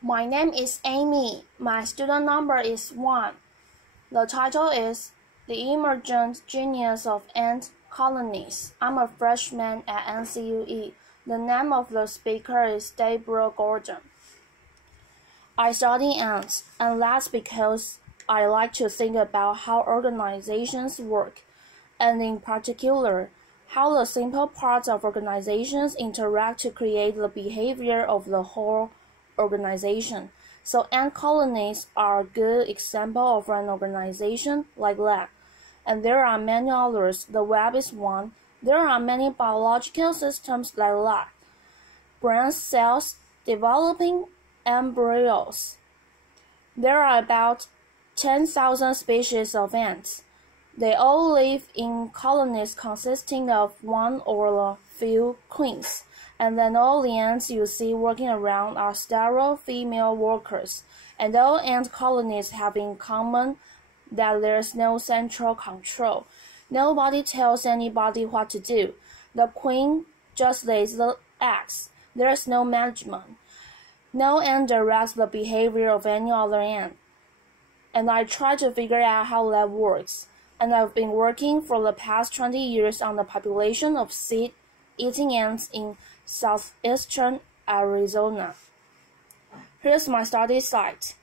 My name is Amy. My student number is 1. The title is The Emergent Genius of Ant Colonies. I'm a freshman at NCUE. The name of the speaker is Deborah. I study ants, and that's because I like to think about how organizations work, and in particular, how the simple parts of organizations interact to create the behavior of the whole organization. So ant colonies are a good example of an organization like that. And there are many others. The web is one. There are many biological systems like that. Brain cells developing embryos. There are about 10,000 species of ants. They all live in colonies consisting of one or a few queens, and then all the ants you see working around are sterile female workers, and all ant colonies have in common that there's no central control. Nobody tells anybody what to do. The queen just lays the eggs. There's no management. No ant directs the behavior of any other ant. And I try to figure out how that works. And I've been working for the past 20 years on the population of seed-eating ants in southeastern Arizona. Here's my study site.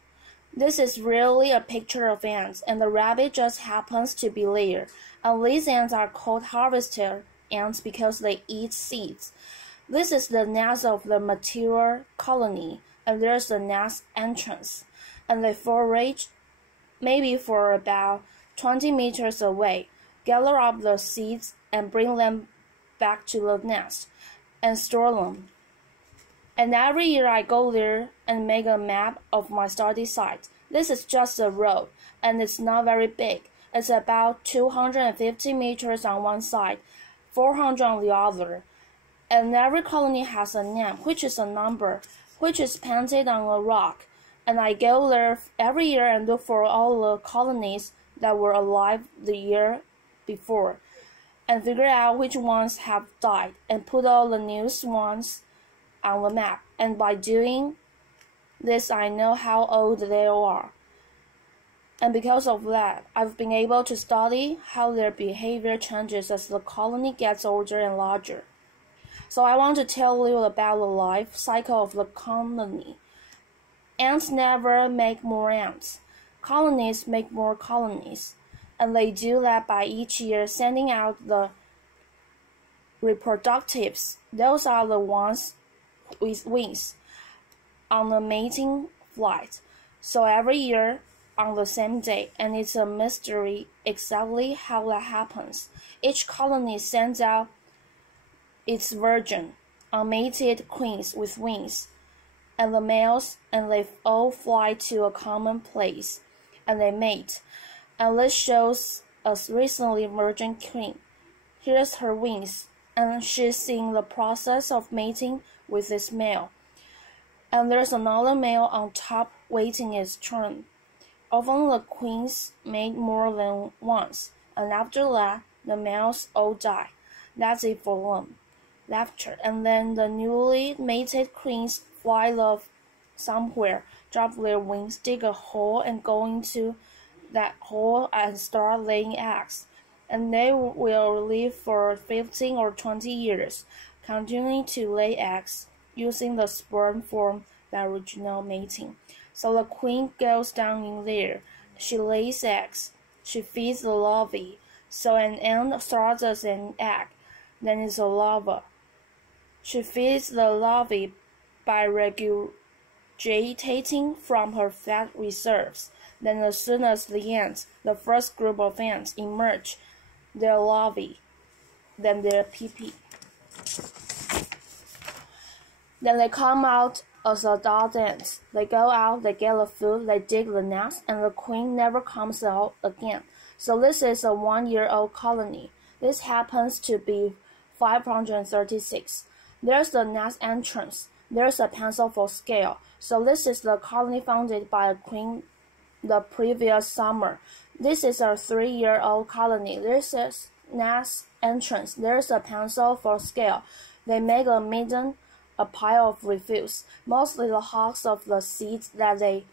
This is really a picture of ants, and the rabbit just happens to be there. And these ants are called harvester ants because they eat seeds. This is the nest of the mature colony, and there's the nest entrance. And they forage maybe for about 20 meters away, gather up the seeds and bring them back to the nest and store them. And every year I go there and make a map of my study site. This is just a road, and it's not very big. It's about 250 meters on one side, 400 on the other. And every colony has a name, which is a number, which is painted on a rock. And I go there every year and look for all the colonies that were alive the year before, and figure out which ones have died, and put all the newest ones on the map. And by doing this, I know how old they are. And because of that, I've been able to study how their behavior changes as the colony gets older and larger. So I want to tell you about the life cycle of the colony. Ants never make more ants. Colonies make more colonies, and they do that by each year sending out the reproductives. Those are the ones with wings on a mating flight. So every year on the same day, and it's a mystery exactly how that happens. Each colony sends out its virgin, unmated queens with wings, and the males, and they all fly to a common place, and they mate. And this shows a recently virgin queen. Here's her wings, and she's in the process of mating with this male. And there's another male on top waiting its turn. Often the queens mate more than once, and after that, the males all die. That's it for them. Laughter. And then the newly mated queens fly off somewhere, drop their wings, dig a hole, and go into that hole and start laying eggs. And they will live for 15 or 20 years, continuing to lay eggs, using the sperm for the original mating. So the queen goes down in there. She lays eggs. She feeds the larvae. So an ant starts as an egg, then it's a larva. She feeds the larvae by regurgitating from her fat reserves. Then as soon as the ants, the first group of ants, emerge, their larvae, then their pee-pee. Then they come out as adult ants. They go out, they get the food, they dig the nest, and the queen never comes out again. So this is a 1-year-old colony. This happens to be 536. There's the nest entrance. There's a pencil for scale. So this is the colony founded by a queen the previous summer. This is a 3-year-old colony. There's a nest entrance. There's a pencil for scale. They make a maiden a pile of refuse, mostly the hulks of the seeds that they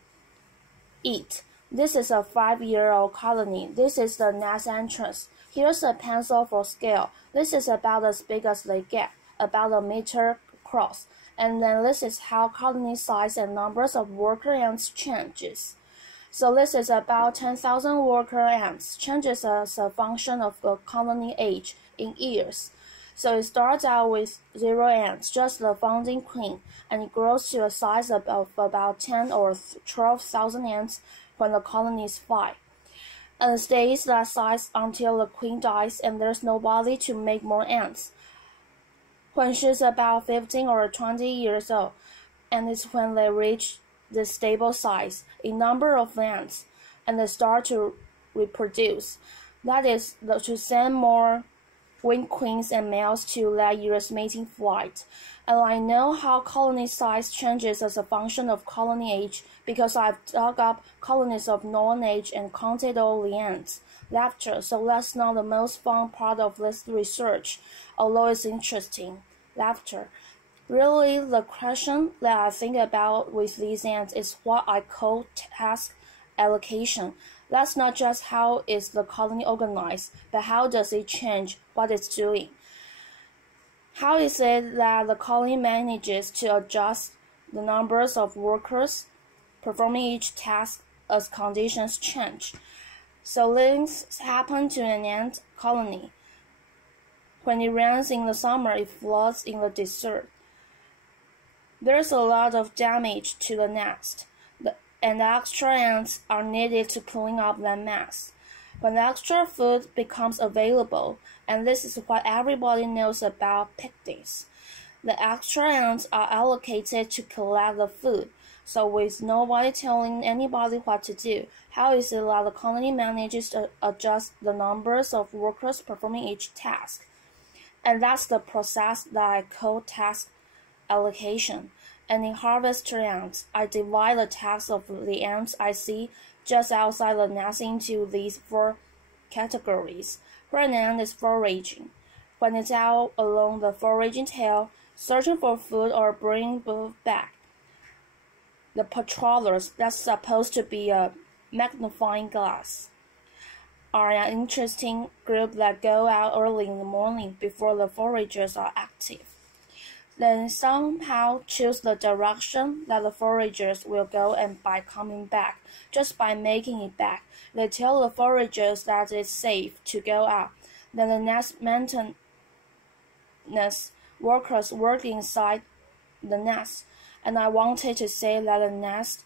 eat. This is a 5-year-old colony. This is the nest entrance. Here's a pencil for scale. This is about as big as they get, about a meter across. And then this is how colony size and numbers of worker ants changes. So this is about 10,000 worker ants, changes as a function of the colony age in years. So it starts out with 0 ants, just the founding queen, and it grows to a size of about 10 or 12,000 ants when the colony is 5. And it stays that size until the queen dies and there's nobody to make more ants. When she's about 15 or 20 years old, and it's when they reach the stable size, a number of ants, and they start to reproduce. That is, to send more winged queens and males to that year's mating flight. And I know how colony size changes as a function of colony age because I've dug up colonies of known age and counted all the ants. Laughter, so that's not the most fun part of this research, although it's interesting. Laughter. Really, the question that I think about with these ants is what I call task allocation. That's not just how is the colony organized, but how does it change what it's doing. How is it that the colony manages to adjust the numbers of workers performing each task as conditions change? So things happen to an ant colony. When it rains in the summer, it floods in the desert. There's a lot of damage to the nest, and extra ants are needed to clean up that mess. When extra food becomes available, and this is what everybody knows about picnics, the extra ants are allocated to collect the food. So with nobody telling anybody what to do, how is it that the colony manages to adjust the numbers of workers performing each task? And that's the process that I call task allocation. And in harvester ants, I divide the tasks of the ants I see just outside the nest into these 4 categories. Where an ant is foraging, when it's out along the foraging tail, searching for food or bringing food back. The patrollers, that's supposed to be a magnifying glass, are an interesting group that go out early in the morning before the foragers are active. Then somehow choose the direction that the foragers will go, and by coming back, just by making it back, they tell the foragers that it's safe to go out. Then the nest maintenance workers work inside the nest, and I wanted to say that the nest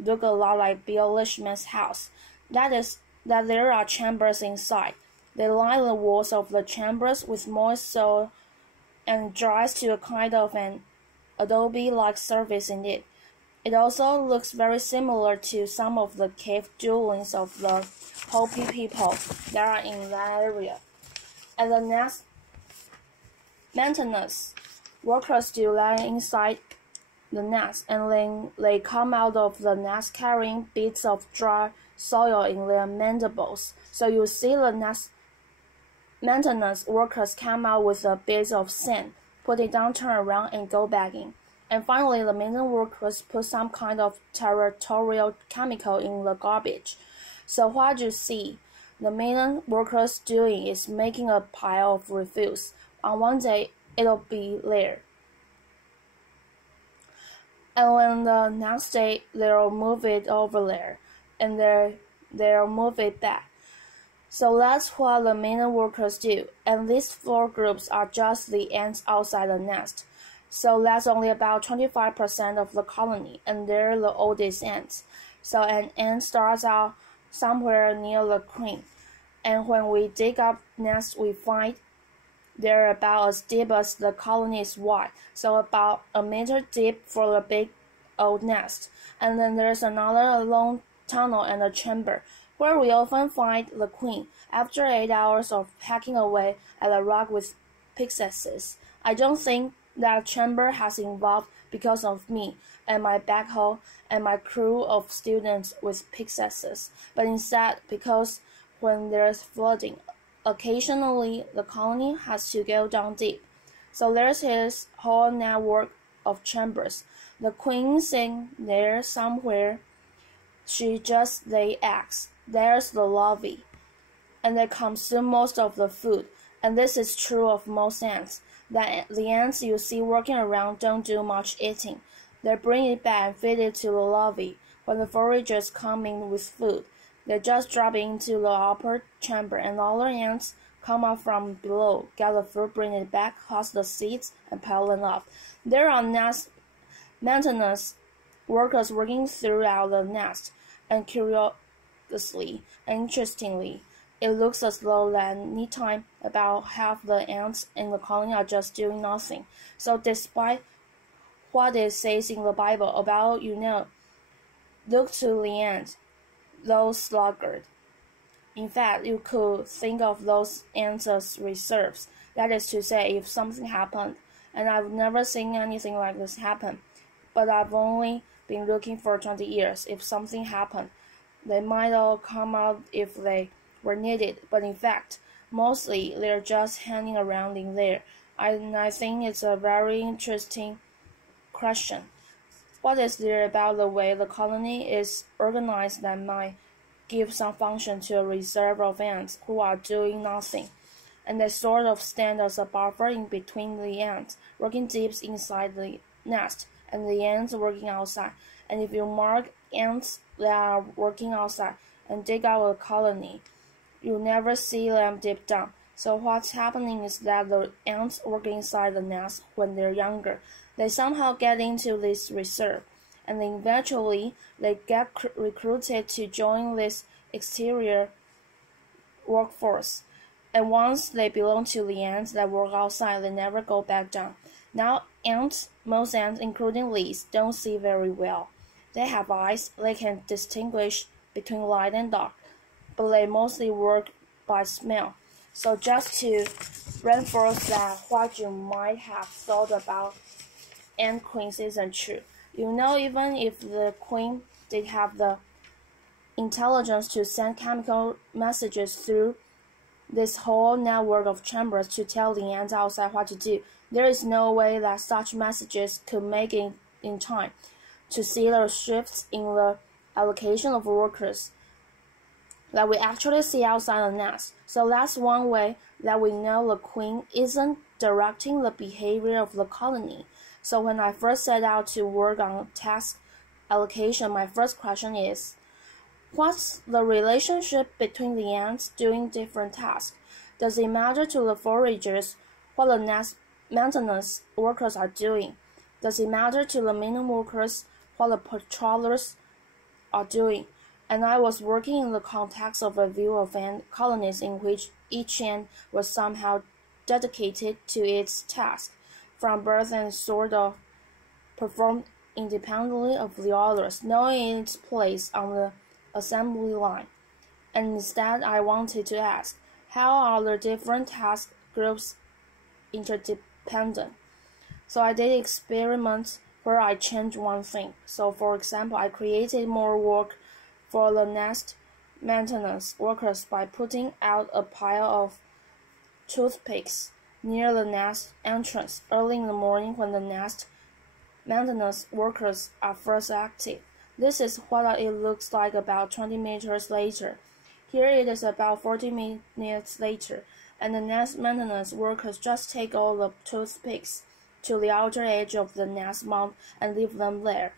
look a lot like Bill Lishman's house. That is, that there are chambers inside. They line the walls of the chambers with moist soil and dries to a kind of an adobe-like surface in it. It also looks very similar to some of the cave dwellings of the Hopi people that are in that area. And the nest maintenance workers do that inside the nest, and then they come out of the nest carrying bits of dry soil in their mandibles. So you see the nest maintenance workers come out with a bit of sand, put it down, turn around, and go back in. And finally, the maintenance workers put some kind of territorial chemical in the garbage. So what you see the maintenance workers doing is making a pile of refuse. On one day, it'll be there. And when the next day, they'll move it over there, and they'll move it back. So that's what the maintenance workers do, and these 4 groups are just the ants outside the nest. So that's only about 25% of the colony, and they're the oldest ants. So an ant starts out somewhere near the queen, and when we dig up nest, we find they're about as deep as the colony is wide, so about a meter deep for the big old nest. And then there's another long tunnel and a chamber, where we often find the queen after 8 hours of hacking away at a rock with pickaxes. I don't think that chamber has evolved because of me and my backhoe and my crew of students with pickaxes, but instead because when there's flooding, occasionally the colony has to go down deep. So there's his whole network of chambers. The queen's in there somewhere. She just lays eggs. There's the larvae, and they consume most of the food. And this is true of most ants. The ants you see working around don't do much eating. They bring it back and feed it to the larvae. When the foragers come in with food, they just drop into the upper chamber, and other ants come up from below, get the food, bring it back, husk the seeds, and pile them up. There are nest maintenance workers working throughout the nest, and curiously and interestingly, it looks as though at any time about half the ants in the colony are just doing nothing. So despite what it says in the Bible about, look to the ant, those sluggards. In fact, you could think of those ants as reserves. That is to say, if something happened, and I've never seen anything like this happen, but I've only been looking for 20 years. If something happened, they might all come out if they were needed, but in fact, mostly they're just hanging around in there. And I think it's a very interesting question. What is there about the way the colony is organized that might give some function to a reserve of ants who are doing nothing, and they sort of stand as a buffer in between the ants working deep inside the nest and the ants working outside. And if you mark ants that are working outside and dig out a colony, you never see them deep down. So what's happening is that the ants work inside the nest when they're younger. They somehow get into this reserve, and then eventually they get recruited to join this exterior workforce. And once they belong to the ants that work outside, they never go back down. Now most ants, including these, don't see very well. They have eyes, they can distinguish between light and dark, but they mostly work by smell. So just to reinforce that what you might have thought about ant queens isn't true. Even if the queen did have the intelligence to send chemical messages through this whole network of chambers to tell the ants outside what to do, there is no way that such messages could make it in time to see the shifts in the allocation of workers that we actually see outside the nest. So that's one way that we know the queen isn't directing the behavior of the colony. So when I first set out to work on task allocation, my first question is, what's the relationship between the ants doing different tasks? Does it matter to the foragers what the nest maintenance workers are doing? Does it matter to the minimum workers what the patrollers are doing? And I was working in the context of a view of ant colonies in which each ant was somehow dedicated to its task from birth and sort of performed independently of the others, knowing its place on the assembly line. And instead, I wanted to ask, how are the different task groups interdependent? So I did experiments where I changed one thing. So for example, I created more work for the nest maintenance workers by putting out a pile of toothpicks near the nest entrance early in the morning when the nest maintenance workers are first active. This is what it looks like about 20 minutes later. Here it is about 40 minutes later, and the nest maintenance workers just take all the toothpicks to the outer edge of the nest mound and leave them there.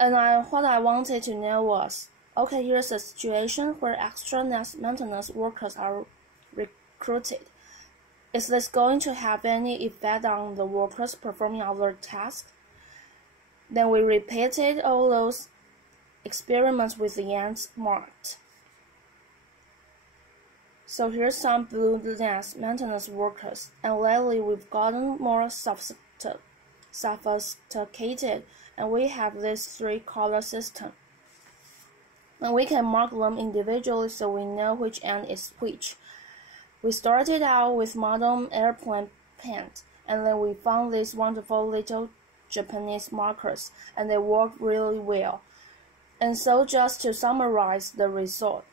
And what I wanted to know was, okay, here's a situation where extra nest maintenance workers are recruited. Is this going to have any effect on the workers performing other tasks? Then we repeated all those experiments with the ants marked. So here's some blue nest maintenance workers, and lately we've gotten more sophisticated, and we have this three-color system. And we can mark them individually so we know which ant is which. We started out with modern airplane paint, and then we found these wonderful little Japanese markers, and they work really well. And so just to summarize the result,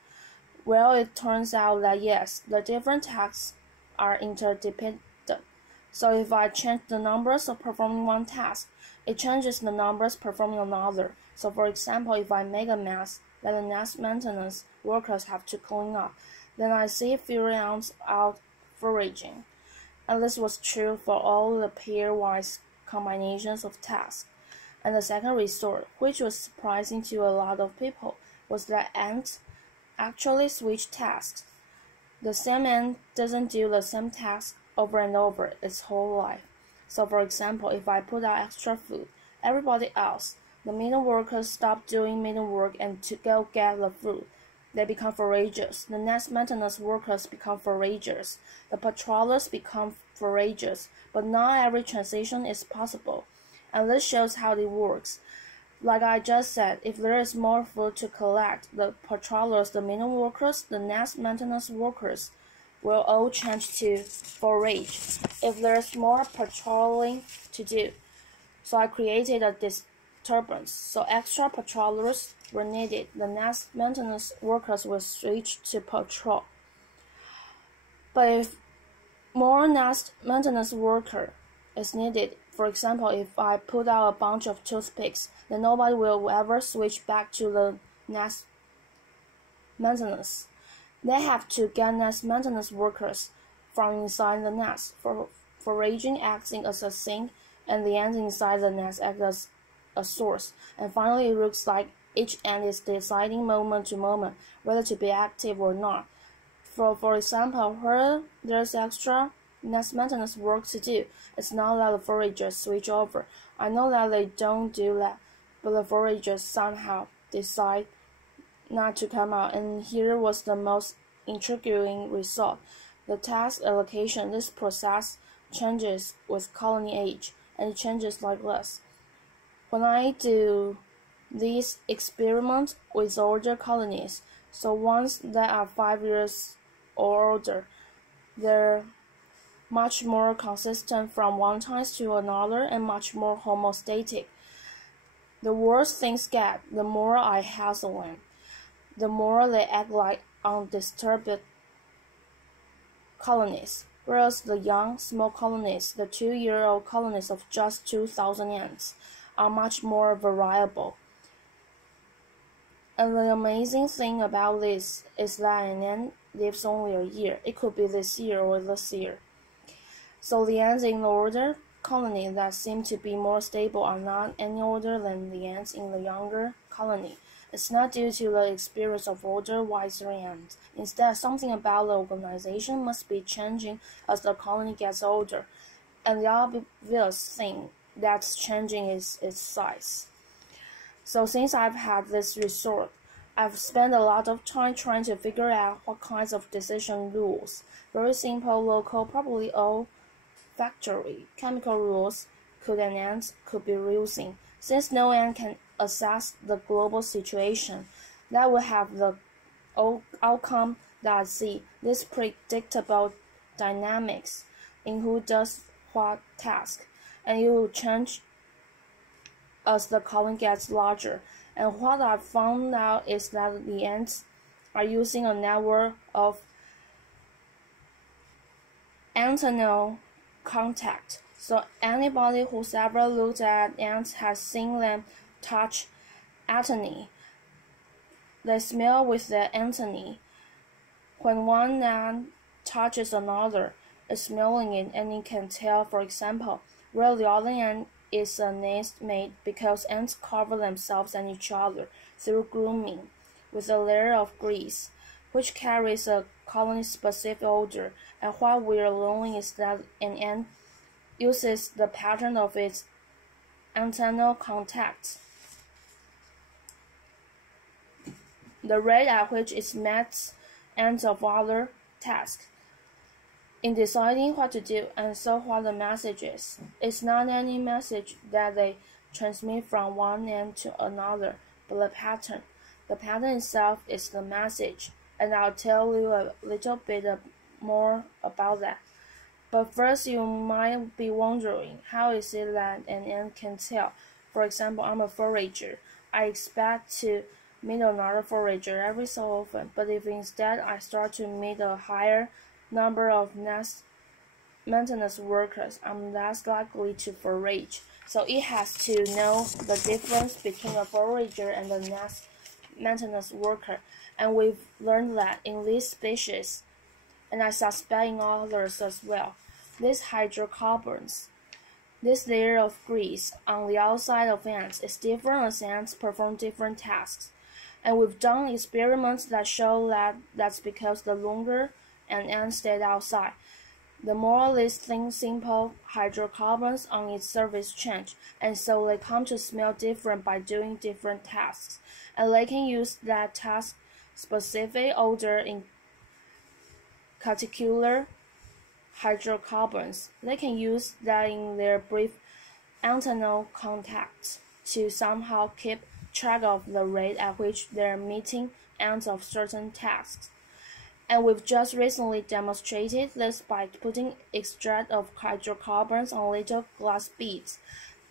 well, it turns out that yes, the different tasks are interdependent. So if I change the numbers of performing one task, it changes the numbers performing another. So for example, if I make a mess that the nest maintenance workers have to clean up, then I see fewer ants out foraging. And this was true for all the pairwise combinations of tasks. And the second result, which was surprising to a lot of people, was that ants actually switch tasks. The same ant doesn't do the same task over and over its whole life. So for example, if I put out extra food, everybody else, the middle workers, stop doing middle work and to go get the food. They become foragers. The nest maintenance workers become foragers. The patrollers become foragers. But not every transition is possible. And this shows how it works. Like I just said, if there is more food to collect, the patrollers, the middle workers, the nest maintenance workers will all change to forage if there is more patrolling to do. So I created a disturbance. So extra patrollers were needed. The nest maintenance workers will switch to patrol. But if more nest maintenance worker is needed, for example, if I put out a bunch of toothpicks, then nobody will ever switch back to the nest maintenance. They have to get nest maintenance workers from inside the nest. Foraging acting as a sink, and the ants inside the nest act as a source. And finally, it looks like each ant is deciding moment to moment whether to be active or not. For example, where there's extra nest maintenance work to do, it's not that the foragers switch over. I know that they don't do that, but the foragers somehow decide not to come out. And here was the most intriguing result. The task allocation, this process changes with colony age, and it changes like this. When I do these experiments with older colonies, so ones that are 5 years or older, they're much more consistent from one time to another and much more homostatic. The worse things get, the more I hassle them, the more they act like undisturbed colonies, whereas the young, small colonies, the 2-year-old colonies of just 2,000 ants, are much more variable. And the amazing thing about this is that an ant lives only a year. It could be this year or this year. So the ants in the older colony that seem to be more stable are not any older than the ants in the younger colony. It's not due to the experience of older, wiser ants. Instead, something about the organization must be changing as the colony gets older. And the obvious thing that's changing is its size. So since I've had this resort, I've spent a lot of time trying to figure out what kinds of decision rules, very simple, local, probably all factory, chemical rules could be using. Since no ant can assess the global situation, that will have the outcome that I see, this predictable dynamics in who does what task, and it will change as the colony gets larger. And what I've found out is that the ants are using a network of antennal contact. So anybody who's ever looked at ants has seen them touch antennae. They smell with their antennae. When one ant touches another, it's smelling it, and it can tell, for example, where the other ant is a nest mate, because ants cover themselves and each other through grooming with a layer of grease, which carries a colony-specific odor. And what we're learning is that an ant uses the pattern of its antennal contacts, the rate at which it meets ends of other tasks, in deciding what to do, and so what the message is. It's not any message that they transmit from one end to another, but the pattern. The pattern itself is the message, and I'll tell you a little bit more about that. But first, you might be wondering, how is it that an ant can tell? For example, I'm a forager. I expect to meet another forager every so often, but if instead I start to meet a higher number of nest maintenance workers are less likely to forage, so it has to know the difference between a forager and a nest maintenance worker, and we've learned that in this species, and I suspect in others as well, these hydrocarbons, this layer of grease on the outside of ants is different as ants perform different tasks. And we've done experiments that show that that's because the longer an ant stayed outside, the more these thin, simple hydrocarbons on its surface change, and so they come to smell different by doing different tasks. And they can use that task-specific odor in particular hydrocarbons. They can use that in their brief antennal contacts to somehow keep track of the rate at which they're meeting ends of certain tasks. And we've just recently demonstrated this by putting extract of hydrocarbons on little glass beads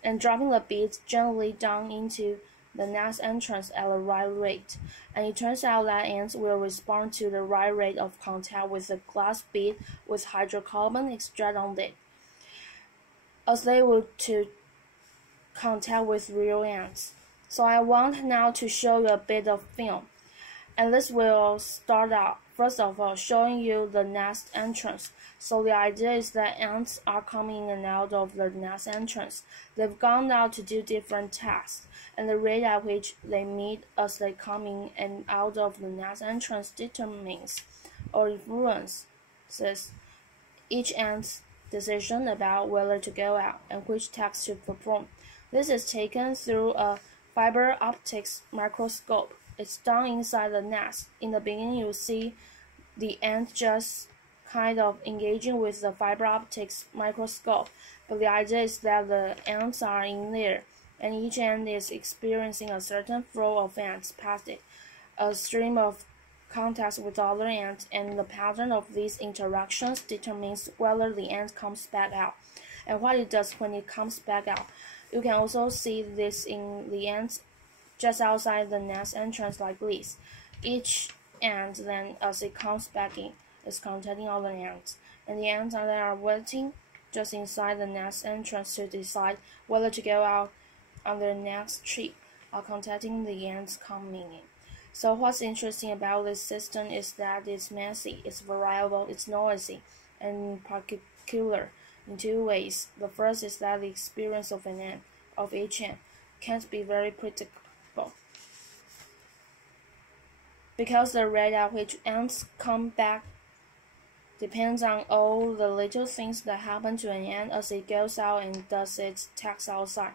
and dropping the beads gently down into the nest entrance at the right rate. And it turns out that ants will respond to the right rate of contact with the glass bead with hydrocarbon extract on it, as they would to contact with real ants. So I want now to show you a bit of film, and this will start out first of all showing you the nest entrance. So the idea is that ants are coming in and out of the nest entrance. They've gone out to do different tasks, and the rate at which they meet as they come in and out of the nest entrance determines or influences each ant's decision about whether to go out and which task to perform. This is taken through a fiber optics microscope. It's done inside the nest. In the beginning, you see the ant just kind of engaging with the fiber optics microscope, but the idea is that the ants are in there, and each ant is experiencing a certain flow of ants past it, a stream of contacts with other ants, and the pattern of these interactions determines whether the ant comes back out and what it does when it comes back out. You can also see this in the ants just outside the nest entrance like this. Each ant then, as it comes back in, is contacting other ants, and the ants are waiting just inside the nest entrance to decide whether to go out on their next trip or contacting the ants coming in. So what's interesting about this system is that it's messy, it's variable, it's noisy, and particular in two ways. The first is that the experience of each ant can't be very predictable, because the rate at which ants come back depends on all the little things that happen to an ant as it goes out and does its tasks outside.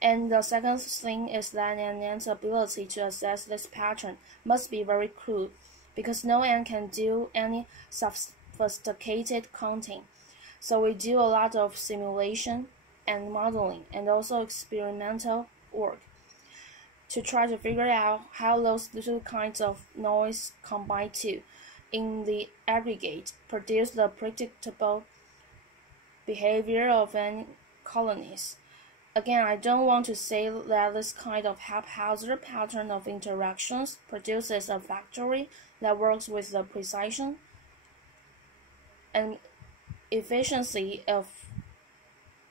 And the second thing is that an ant's ability to assess this pattern must be very crude, because no ant can do any sophisticated counting. So we do a lot of simulation and modeling and also experimental work to try to figure out how those little kinds of noise combine to, in the aggregate, produce the predictable behavior of an colonies. Again, I don't want to say that this kind of haphazard pattern of interactions produces a factory that works with the precision and efficiency of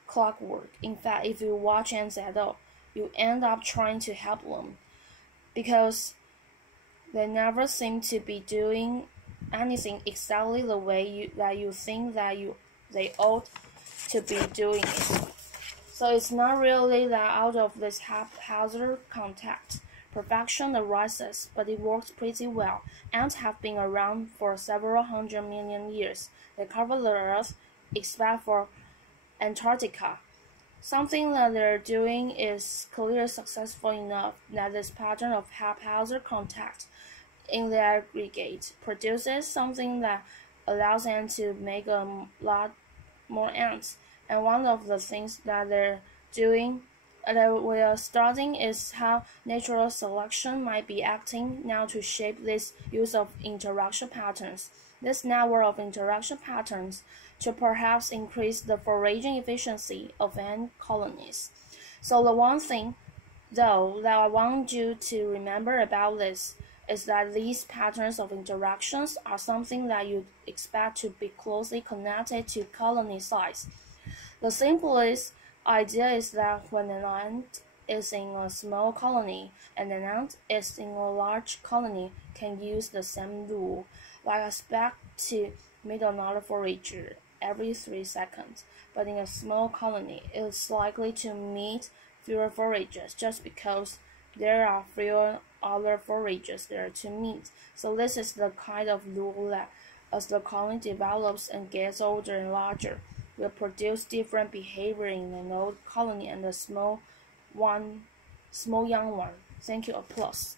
clockwork. In fact, if you watch ants at all, you end up trying to help them, because they never seem to be doing anything exactly the way that you think that they ought to be doing it. So it's not really that out of this haphazard contact perfection arises, but it works pretty well. Ants have been around for several 100 million years. They cover the Earth, except for Antarctica. Something that they're doing is clearly successful enough that this pattern of haphazard contact in the aggregate produces something that allows ants to make a lot more ants. And one of the things that they're doing, that we are studying, is how natural selection might be acting now to shape this use of interaction patterns, this network of interaction patterns, to perhaps increase the foraging efficiency of ant colonies. So the one thing, though, that I want you to remember about this is that these patterns of interactions are something that you expect to be closely connected to colony size. The simplest idea is that when an ant is in a small colony and an ant is in a large colony can use the same rule, like expect to meet another forager every 3 seconds, but in a small colony it is likely to meet fewer foragers just because there are fewer other foragers there to meet. So this is the kind of rule that, as the colony develops and gets older and larger, will produce different behavior in an old colony and a small young one. Thank you. Applause.